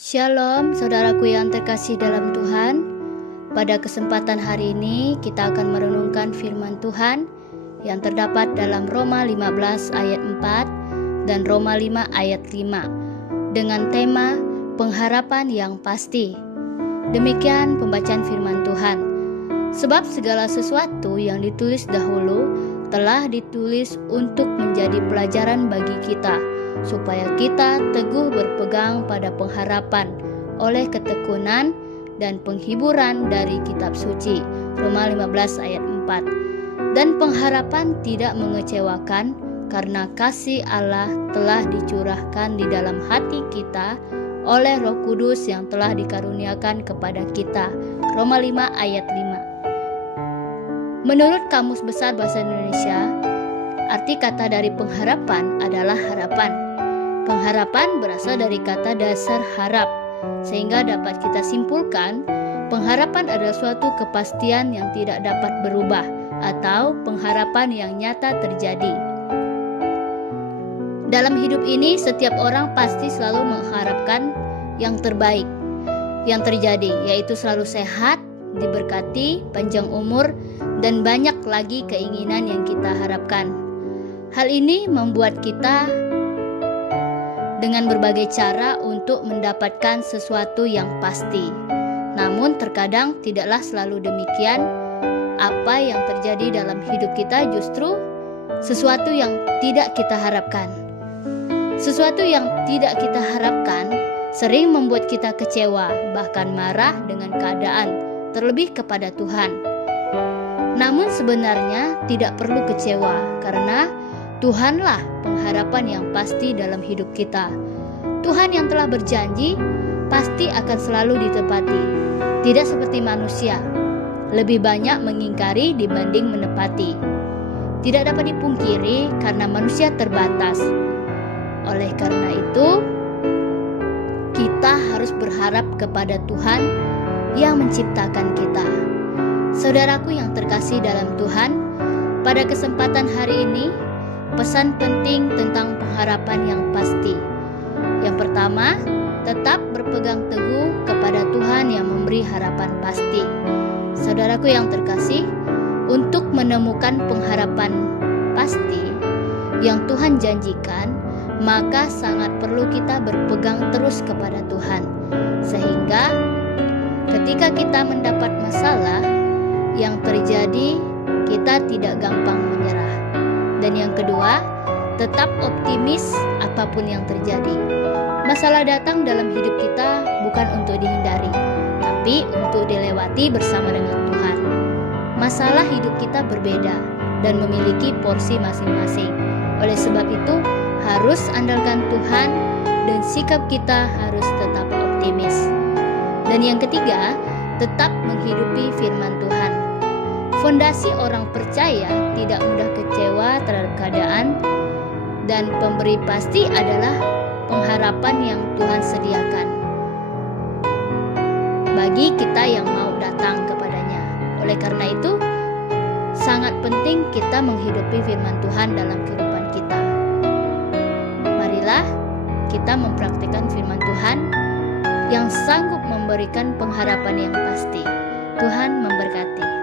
Shalom saudaraku yang terkasih dalam Tuhan. Pada kesempatan hari ini kita akan merenungkan firman Tuhan yang terdapat dalam Roma 15 ayat 4 dan Roma 5 ayat 5 dengan tema pengharapan yang pasti. Demikian pembacaan firman Tuhan. Sebab segala sesuatu yang ditulis dahulu telah ditulis untuk menjadi pelajaran bagi kita, supaya kita teguh berpegang pada pengharapan oleh ketekunan dan penghiburan dari kitab suci. Roma 15 ayat 4. Dan pengharapan tidak mengecewakan, karena kasih Allah telah dicurahkan di dalam hati kita oleh Roh Kudus yang telah dikaruniakan kepada kita. Roma 5 ayat 5. Menurut Kamus Besar Bahasa Indonesia, arti kata dari pengharapan adalah harapan. Pengharapan berasal dari kata dasar harap, sehingga dapat kita simpulkan pengharapan adalah suatu kepastian yang tidak dapat berubah atau pengharapan yang nyata terjadi. Dalam hidup ini, setiap orang pasti selalu mengharapkan yang terbaik yang terjadi, yaitu selalu sehat, diberkati, panjang umur, dan banyak lagi keinginan yang kita harapkan. Hal ini membuat kita dengan berbagai cara untuk mendapatkan sesuatu yang pasti. Namun terkadang tidaklah selalu demikian. Apa yang terjadi dalam hidup kita justru sesuatu yang tidak kita harapkan. Sesuatu yang tidak kita harapkan sering membuat kita kecewa, bahkan marah dengan keadaan, terlebih kepada Tuhan. Namun sebenarnya tidak perlu kecewa, karena Tuhanlah pengharapan yang pasti dalam hidup kita. Tuhan yang telah berjanji pasti akan selalu ditepati. Tidak seperti manusia, lebih banyak mengingkari dibanding menepati. Tidak dapat dipungkiri karena manusia terbatas. Oleh karena itu, kita harus berharap kepada Tuhan yang menciptakan kita. Saudaraku yang terkasih dalam Tuhan, pada kesempatan hari ini, pesan penting tentang pengharapan yang pasti. Yang pertama, tetap berpegang teguh kepada Tuhan yang memberi harapan pasti. Saudaraku yang terkasih, untuk menemukan pengharapan pasti yang Tuhan janjikan, maka sangat perlu kita berpegang terus kepada Tuhan. Sehingga ketika kita mendapat masalah yang terjadi, kita tidak gampang menyerah. Dan yang kedua, tetap optimis apapun yang terjadi. Masalah datang dalam hidup kita bukan untuk dihindari, tapi untuk dilewati bersama dengan Tuhan. Masalah hidup kita berbeda dan memiliki porsi masing-masing. Oleh sebab itu, harus andalkan Tuhan dan sikap kita harus tetap optimis. Dan yang ketiga, tetap menghidupi firman Tuhan. Fondasi orang percaya tidak mudah kecewa terhadap keadaan, dan pemberi pasti adalah pengharapan yang Tuhan sediakan bagi kita yang mau datang kepadanya. Oleh karena itu, sangat penting kita menghidupi firman Tuhan dalam kehidupan kita. Marilah kita mempraktikkan firman Tuhan yang sanggup memberikan pengharapan yang pasti. Tuhan memberkati.